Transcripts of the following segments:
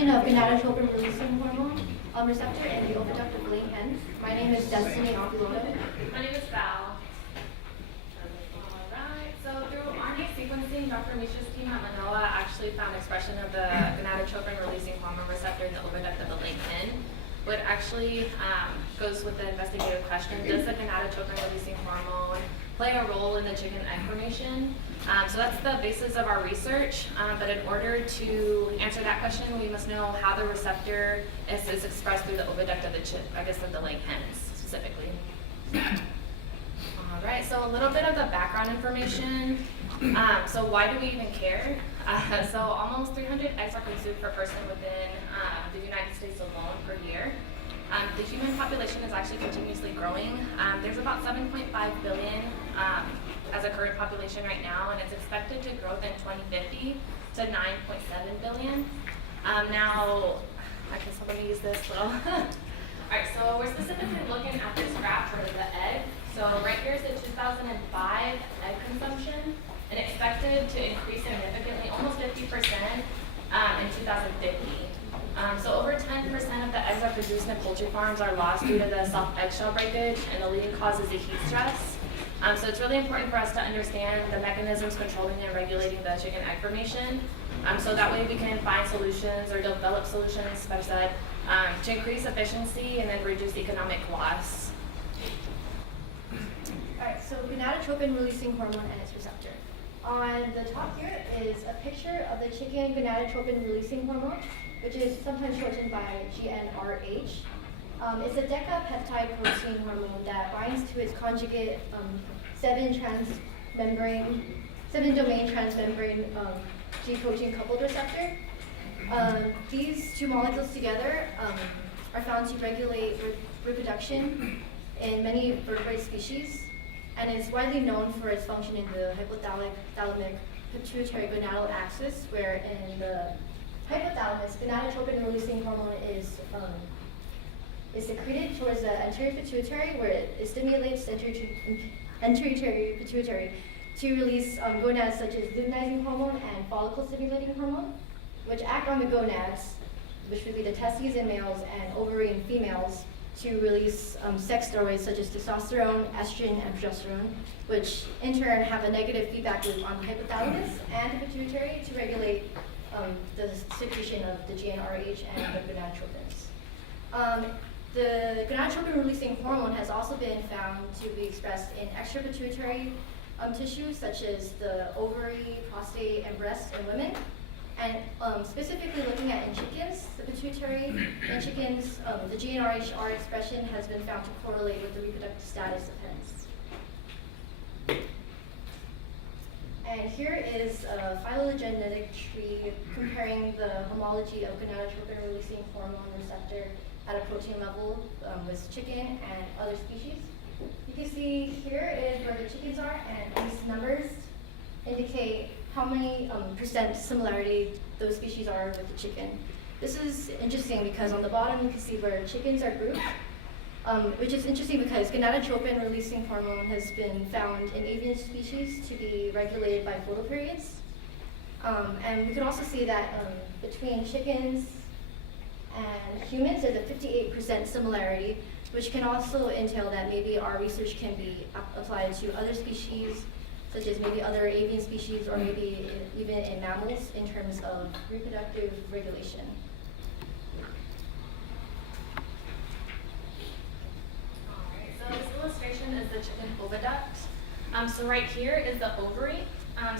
introduction of gonadotropin releasing hormone receptor in the oviduct of laying hens. My name is Destiny Oviduct. My name is Val. Alright, so through RNA sequencing, Dr. Misha's team at Manoa actually found expression of the gonadotropin releasing hormone receptor in the oviduct of the laying hen, which actually goes with the investigative question, does the gonadotropin releasing hormone play a role in the chicken egg formation? So that's the basis of our research, but in order to answer that question, we must know how the receptor is expressed through the oviduct of of the laying hens specifically. All right, so a little bit of the background information. So why do we even care? So almost 300 eggs are consumed per person within the United States alone per year. The human population is actually continuously growing. There's about 7.5 billion as a current population right now, and it's expected to grow in 2050 to 9.7 billion. Now, I guess I'm going to use this little. All right, so we're specifically looking at this graph for the egg. So right here is the 2005 egg consumption, and expected to increase significantly, almost 50% in 2050. So over 10% of the eggs that are produced in poultry farms are lost due to the soft eggshell breakage, and the leading cause is the heat stress. So it's really important for us to understand the mechanisms controlling and regulating the chicken egg formation. So that way we can find solutions or develop solutions such that to increase efficiency and then reduce economic loss. Alright, so gonadotropin releasing hormone and its receptor. On the top here is a picture of the chicken gonadotropin releasing hormone, which is sometimes shortened by GnRH. It's a decapeptide protein hormone that binds to its conjugate 7-domain transmembrane G protein coupled receptor. These two molecules together are found to regulate reproduction in many vertebrate species, and it's widely known for its function in the hypothalamic pituitary gonadal axis, where in the hypothalamus, gonadotropin releasing hormone is secreted towards the anterior pituitary, where it stimulates anterior pituitary to release gonads such as luteinizing hormone and follicle stimulating hormone, which act on the gonads, which would be the testes in males and ovary in females, to release sex steroids such as testosterone, estrogen, and progesterone, which in turn have a negative feedback loop on the hypothalamus and the pituitary to regulate the secretion of the GnRH and the gonadotropins. The gonadotropin releasing hormone has also been found to be expressed in extrapituitary tissues such as the ovary, prostate, and breast in women. And specifically looking at in chickens, the pituitary in chickens, the GnRH expression has been found to correlate with the reproductive status of hens. And here is a phylogenetic tree comparing the homology of gonadotropin releasing hormone receptor at a protein level with chicken and other species. You can see here is where the chickens are, and these numbers indicate how many percent similarity those species are with the chicken. This is interesting because on the bottom you can see where chickens are grouped, which is interesting because gonadotropin releasing hormone has been found in avian species to be regulated by photoperiods. And we can also see that between chickens and humans there's a 58% similarity, which can also entail that maybe our research can be applied to other species, such as maybe other avian species or maybe even in mammals in terms of reproductive regulation. So this illustration is the chicken oviduct. So right here is the ovary.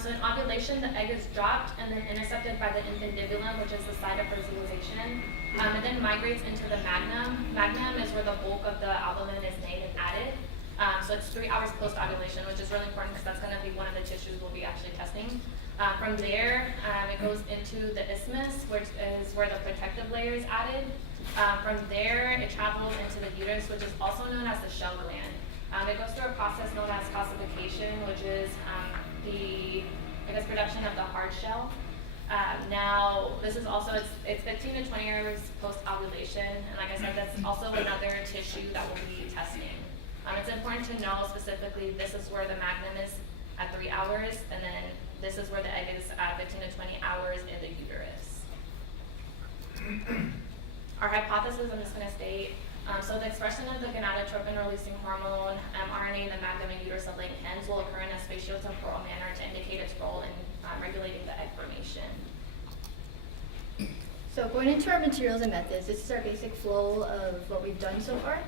So in ovulation, the egg is dropped and then intercepted by the infundibulum, which is the site of fertilization. It then migrates into the magnum. Magnum is where the bulk of the albumin is made and added. So it's 3 hours post-ovulation, which is really important because that's going to be one of the tissues we'll be actually testing. From there, it goes into the isthmus, which is where the protective layer is added. From there, it travels into the uterus, which is also known as the shell gland. It goes through a process known as calcification, which is the production of the hard shell. Now, this is also, it's 15 to 20 hours post-ovulation, and like I said, that's also another tissue that we'll be testing. It's important to know specifically this is where the magnum is at 3 hours, and then this is where the egg is at 15 to 20 hours in the uterus. our hypothesis, I'm just going to state, so the expression of the gonadotropin-releasing hormone, mRNA, in the magnum and uterus of laying hens will occur in a spatiotemporal manner to indicate its role in regulating the egg formation. So going into our materials and methods, this is our basic flow of what we've done so far.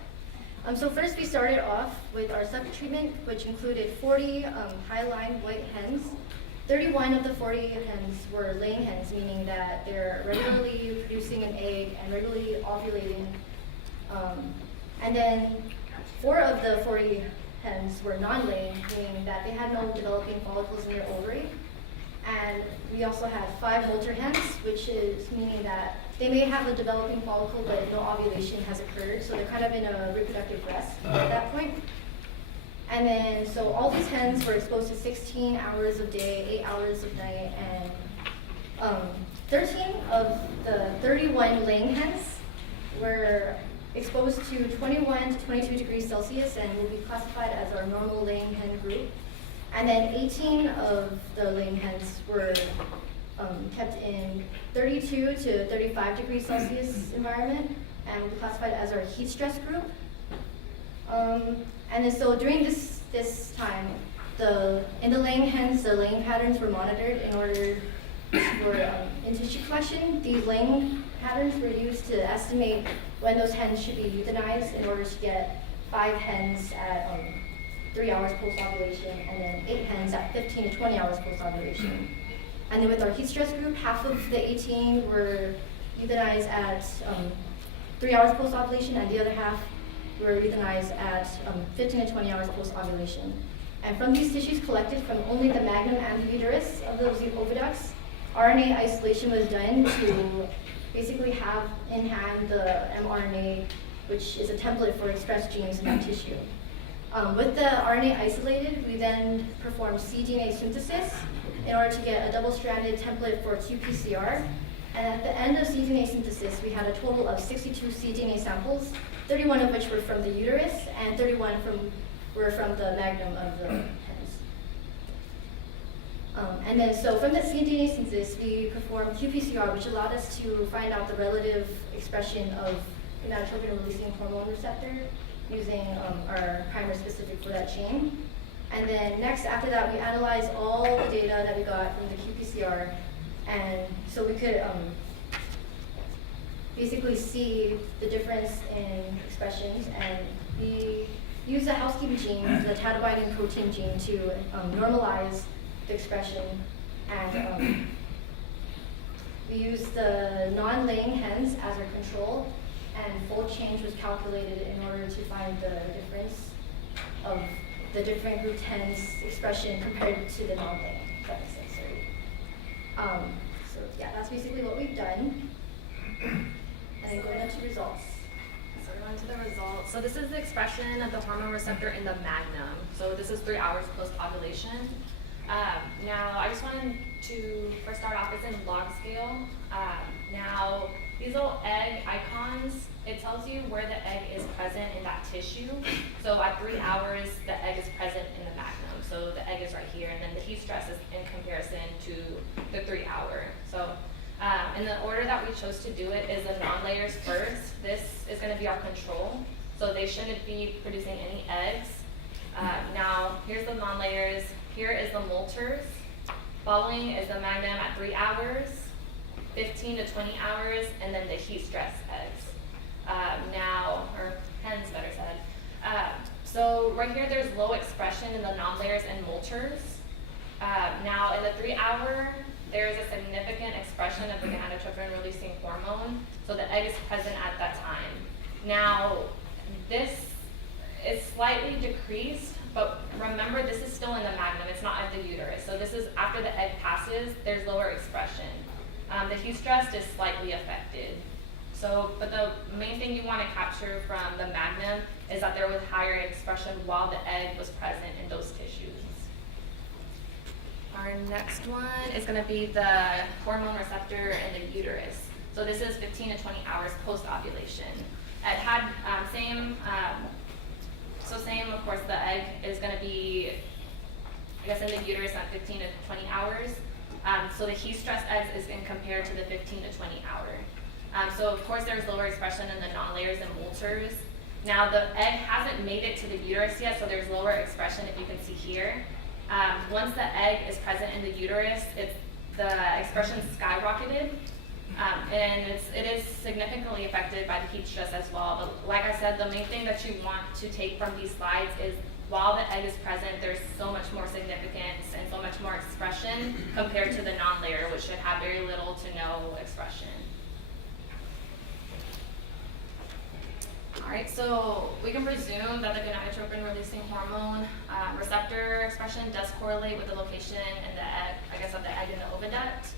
So first we started off with our septic treatment, which included 40 high-line white hens. 31 of the 40 hens were laying hens, meaning that they're regularly producing an egg and regularly ovulating. And then 4 of the 40 hens were non-laying, meaning that they had no developing follicles in their ovary. And we also had 5 Molter hens, which is meaning that they may have a developing follicle, but no ovulation has occurred, so they're kind of in a reproductive rest at that point. And then, so all these hens were exposed to 16 hours of day, 8 hours of night, and 13 of the 31 laying hens were exposed to 21 to 22 degrees Celsius and will be classified as our normal laying hen group. And then 18 of the laying hens were kept in 32 to 35 degrees Celsius environment and will be classified as our heat stress group. And then so during this time, in the laying hens, the laying patterns were monitored in order for in tissue collection. These laying patterns were used to estimate when those hens should be euthanized in order to get 5 hens at 3 hours post-ovulation, and then 8 hens at 15 to 20 hours post-ovulation. And then with our heat stress group, half of the 18 were euthanized at 3 hours post-ovulation, and the other half were euthanized at 15 to 20 hours post-ovulation. And from these tissues collected from only the magnum and the uterus of those oviducts, RNA isolation was done to basically have in hand the mRNA, which is a template for expressed genes in that tissue. With the RNA isolated, we then performed cDNA synthesis in order to get a double-stranded template for qPCR. And at the end of cDNA synthesis, we had a total of 62 cDNA samples, 31 of which were from the uterus, and 31 were from the magnum of the hens. And then, so from the cDNA synthesis, we performed qPCR, which allowed us to find out the relative expression of gonadotropin-releasing hormone receptor using our primer specific for that chain. And then next, after that, we analyzed all the data that we got from the qPCR, and so we could basically see the difference in expressions, and we used the housekeeping gene, the tadabiding protein gene, to normalize the expression, and we used the non-laying hens as our control, and fold change was calculated in order to find the difference of the different group hens expression compared to the non-laying. If that makes sense, sorry. So yeah, that's basically what we've done. And then going into results. So we're going to the results. So this is the expression of the hormone receptor in the magnum. So this is 3 hours post-ovulation. Now, I just wanted to first start off, it's in log scale. Now, these little egg icons, it tells you where the egg is present in that tissue. So at 3 hours, the egg is present in the magnum. So the egg is right here, and then the heat stress is in comparison to the 3 hour. So in the order that we chose to do it is the non-layers first. This is going to be our control. So they shouldn't be producing any eggs. Now, here's the non-layers. Here is the molters. Following is the magnum at 3 hours, 15 to 20 hours, and then the heat stress eggs. Or hens better said. So right here there's low expression in the non-layers and molters. Now in the 3 hour, there is a significant expression of the gonadotropin-releasing hormone, so the egg is present at that time. Now, this is slightly decreased, but remember this is still in the magnum, it's not at the uterus. So this is after the egg passes, there's lower expression. The heat stress is slightly affected. So, but the main thing you want to capture from the magnum is that there was higher expression while the egg was present in those tissues. Our next one is going to be the hormone receptor in the uterus. So this is 15 to 20 hours post-ovulation. It had same, of course, the egg is going to be, I guess, in the uterus at 15 to 20 hours. So the heat stress eggs is in compared to the 15 to 20 hour. So of course there's lower expression in the non-layers and molters. Now the egg hasn't made it to the uterus yet, so there's lower expression if you can see here. Once the egg is present in the uterus, the expression skyrocketed. And it is significantly affected by the heat stress as well. But like I said, the main thing that you want to take from these slides is while the egg is present, there's so much more significance and so much more expression compared to the non-layer, which should have very little to no expression. All right, so we can presume that the gonadotropin releasing hormone receptor expression does correlate with the location in the egg, of the egg in the oviduct.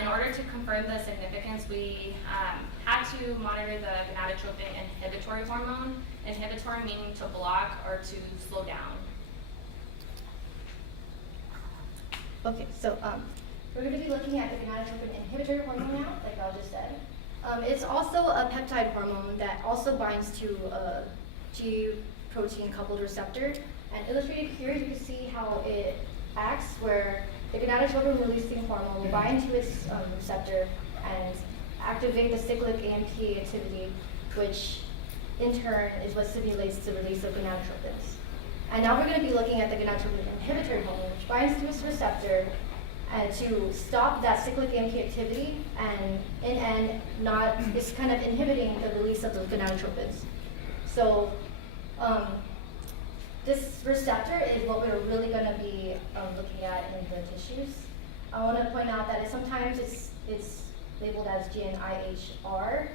In order to confirm the significance, we had to monitor the gonadotropin inhibitory hormone. Inhibitory meaning to block or to slow down. Okay, so we're going to be looking at the gonadotropin inhibitory hormone now, like I just said. It's also a peptide hormone that also binds to a G protein coupled receptor. And illustrated here, you can see how it acts, where the gonadotropin releasing hormone will bind to its receptor and activate the cyclic AMP activity, which in turn is what stimulates the release of gonadotropins. And now we're going to be looking at the gonadotropin inhibitory hormone, which binds to its receptor to stop that cyclic AMP activity, and in end, it's kind of inhibiting the release of those gonadotropins. So this receptor is what we're really going to be looking at in the tissues. I want to point out that sometimes it's labeled as GnRH, or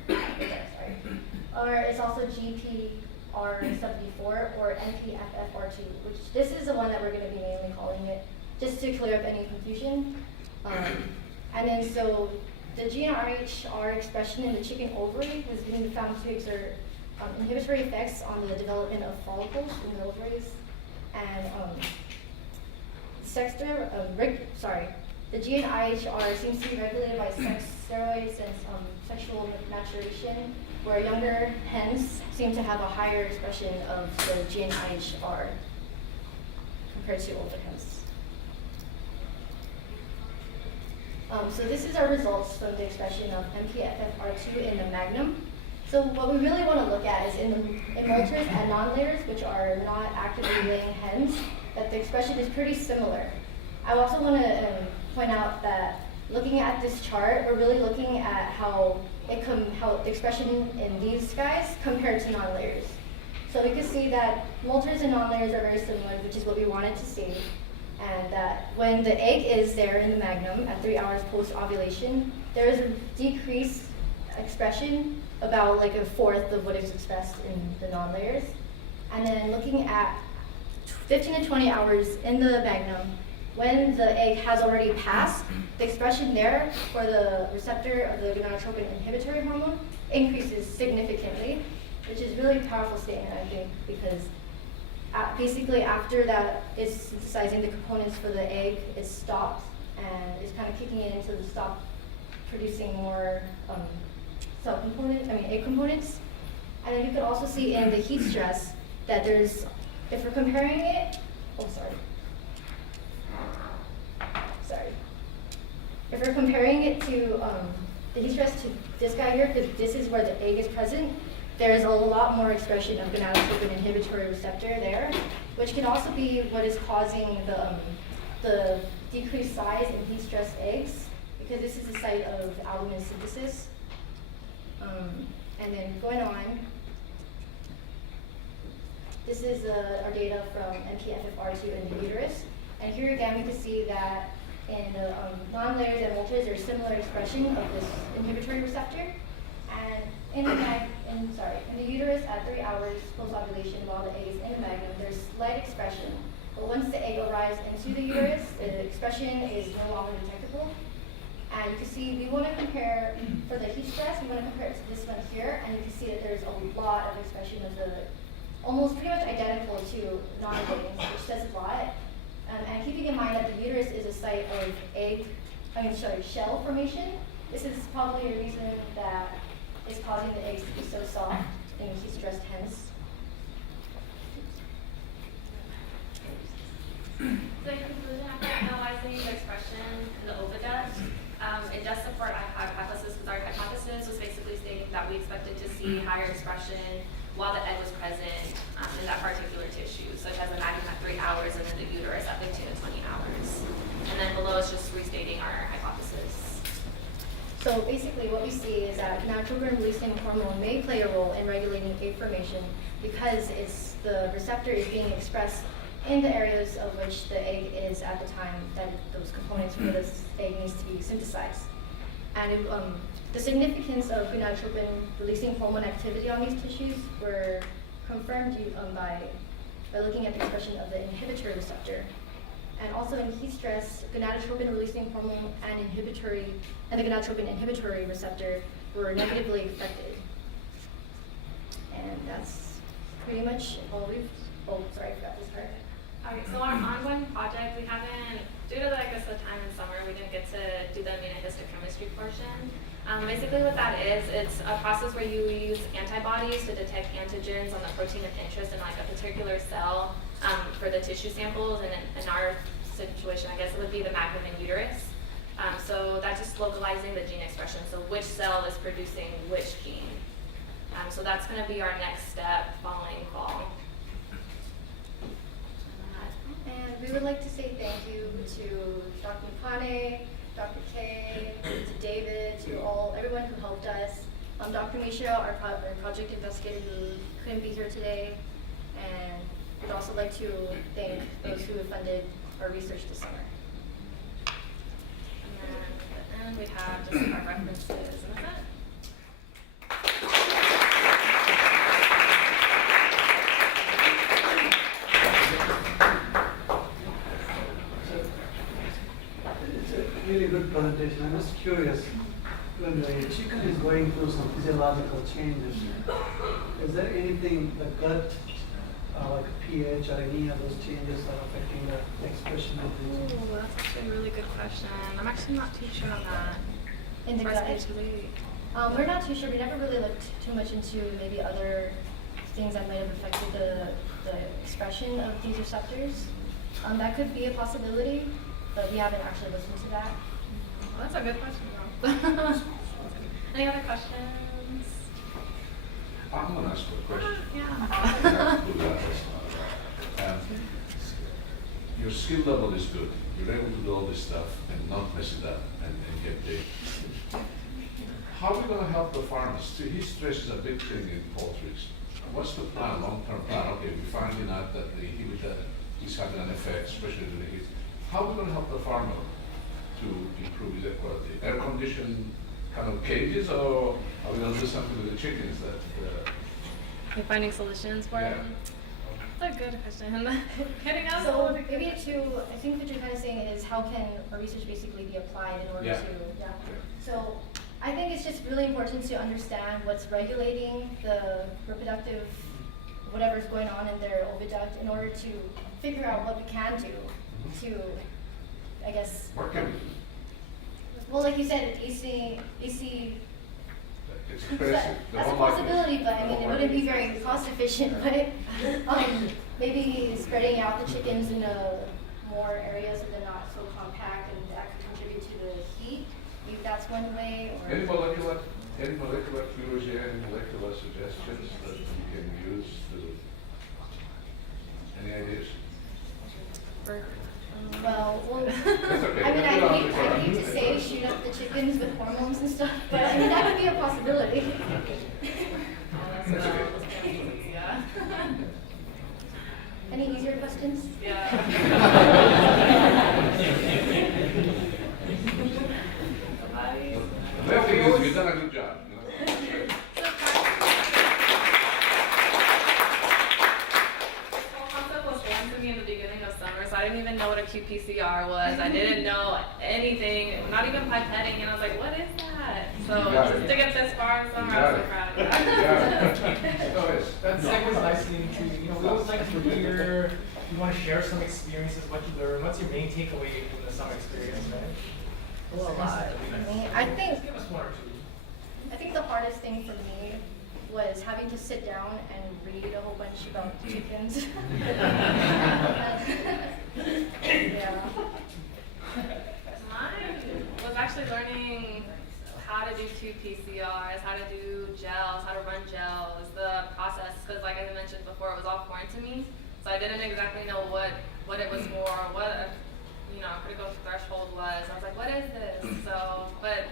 it's also GPR74 or NPFFR2, which this is the one that we're going to be mainly calling it, just to clear up any confusion. And then so the GnRH expression in the chicken ovary has been found to exert inhibitory effects on the development of follicles in the ovaries, and the GnRH seems to be regulated by sex steroids and sexual maturation, where younger hens seem to have a higher expression of the GnRH compared to older hens. So this is our results from the expression of MPFFR2 in the magnum. So what we really want to look at is in molters and non-layers, which are not actively laying hens, that the expression is pretty similar. I also want to point out that looking at this chart, we're really looking at how the expression in these guys compared to non-layers. So we can see that molters and non-layers are very similar, which is what we wanted to see. And that when the egg is there in the magnum at 3 hours post-ovulation, there is a decreased expression, about like a fourth of what is expressed in the non-layers. And then looking at 15 to 20 hours in the magnum, when the egg has already passed, the expression there for the receptor of the gonadotropin inhibitory hormone increases significantly, which is really a powerful statement, I think, because basically after that is synthesizing the components for the egg, it's stopped and is kind of kicking it into the stop producing more egg components. And then you can also see in the heat stress that there's, if we're comparing it, if we're comparing it to the heat stress to this guy here, because this is where the egg is present, there's a lot more expression of gonadotropin inhibitory receptor there, which can also be what is causing the decreased size in heat stressed eggs, because this is the site of albumin synthesis. And then going on, this is our data from MPFFR2 in the uterus. And here again, we can see that in the non-layers and molters, there's similar expression of this inhibitory receptor. And in the uterus at 3 hours post-ovulation, while the egg is in the magnum, there's slight expression. But once the egg arrives into the uterus, the expression is no longer detectable. And you can see we want to compare, for the heat stress, we want to compare it to this one here, and you can see that there's a lot of expression of the, almost pretty much identical to non-layers, which says a lot. And keeping in mind that the uterus is a site of shell formation, this is probably a reason that is causing the eggs to be so soft in heat stressed hens. So in conclusion, after analyzing the expression in the oviduct, it does support our hypothesis, because our hypothesis was basically we expected to see higher expression while the egg was present in that particular tissue, such as imagine at 3 hours and then the uterus at 15 to 20 hours. And then below is just restating our hypothesis. So basically what we see is that gonadotropin releasing hormone may play a role in regulating egg formation because the receptor is being expressed in the areas of which the egg is at the time that those components for this egg needs to be synthesized. And the significance of gonadotropin releasing hormone activity on these tissues were confirmed by looking at the expression of the inhibitory receptor. And also in heat stress, gonadotropin releasing hormone and the gonadotropin inhibitory receptor were negatively affected. And that's pretty much all sorry, I forgot this part. Alright, so our ongoing project, we haven't, due to the time in summer, we didn't get to do the immunohistochemistry portion. Basically what that is, it's a process where you use antibodies to detect antigens on the protein of interest in a particular cell for the tissue samples, and in our situation, I guess it would be the magnum and uterus. So that's just localizing the gene expression, so which cell is producing which gene. So that's going to be our next step following fall. And we would like to say thank you to Dr. Mukane, Dr. Kay, to David, to everyone who helped us. Dr. Misha, our project investigator who couldn't be here today. And we'd also like to thank those who have funded our research this summer. And then we have just our references, and that's it. Really good presentation. I'm just curious, when the chicken is going through some physiological changes, is there anything, the gut, like pH or any of those changes that are affecting the expression of the Ooh, that's actually a really good question. I'm actually not too sure on that. In the gut? We're not too sure. We never really looked too much into maybe other things that might have affected the expression of these receptors. That could be a possibility, but we haven't actually listened to that. Well, that's a good question, though. Any other questions? I'm going to ask you a question. Yeah. Your skill level is good. You're able to do all this stuff and not mess it up and get big. How are we going to help the farmers? See, heat stress is a big thing in poultry. What's the plan, long-term plan? Okay, we're finding out that the heat is having an effect, especially in the heat. How are we going to help the farmer to improve his quality? Air conditioned kind of cages, or are we going to do something with the chickens that? You're finding solutions for Yeah. it? That's a good question. Getting out So maybe I think what you're kind of saying is how can our research basically be applied in order Yeah. to, So I think it's just really important to understand what's regulating the reproductive, whatever's going on in their oviduct in order to figure out what we can do to, I guess. What can we do? Well, like you said, AC. It's That's expensive. a possibility, but I mean, it wouldn't be very cost efficient, right? Maybe spreading out the chickens into more areas so they're not so compact and that could contribute to the heat. Maybe that's one way, or. Any molecular clues here, any molecular suggestions that we can use to, any ideas? Well, That's okay. I mean, I hate to say shoot up the chickens with hormones and stuff, but I mean, that could be a possibility. That's okay. Yeah. Any easier questions? Yeah. The thing is, you've done a good job. You know? In the beginning of summer, so I didn't even know what a qPCR was. I didn't know anything, not even pipetting, and I was like, what is that? So just to get this far in summer, I was so proud of that. That segues nicely into, we always like to hear, you want to share some experiences, what you learned. What's your main takeaway from the summer experience, right? Well, a lot. I think, Give us one or two. I think the hardest thing for me was having to sit down and read a whole bunch about chickens. Yeah. Mine was actually learning how to do qPCRs, how to do gels, how to run gels, the process, because like I mentioned before, it was all foreign to me. So I didn't exactly know what it was for, what, you know, critical threshold was. I was like, what is this? So, but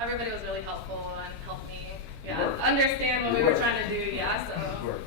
everybody was really helpful and helped me, You were. understand what You we were were. trying to do, yeah, so. Work.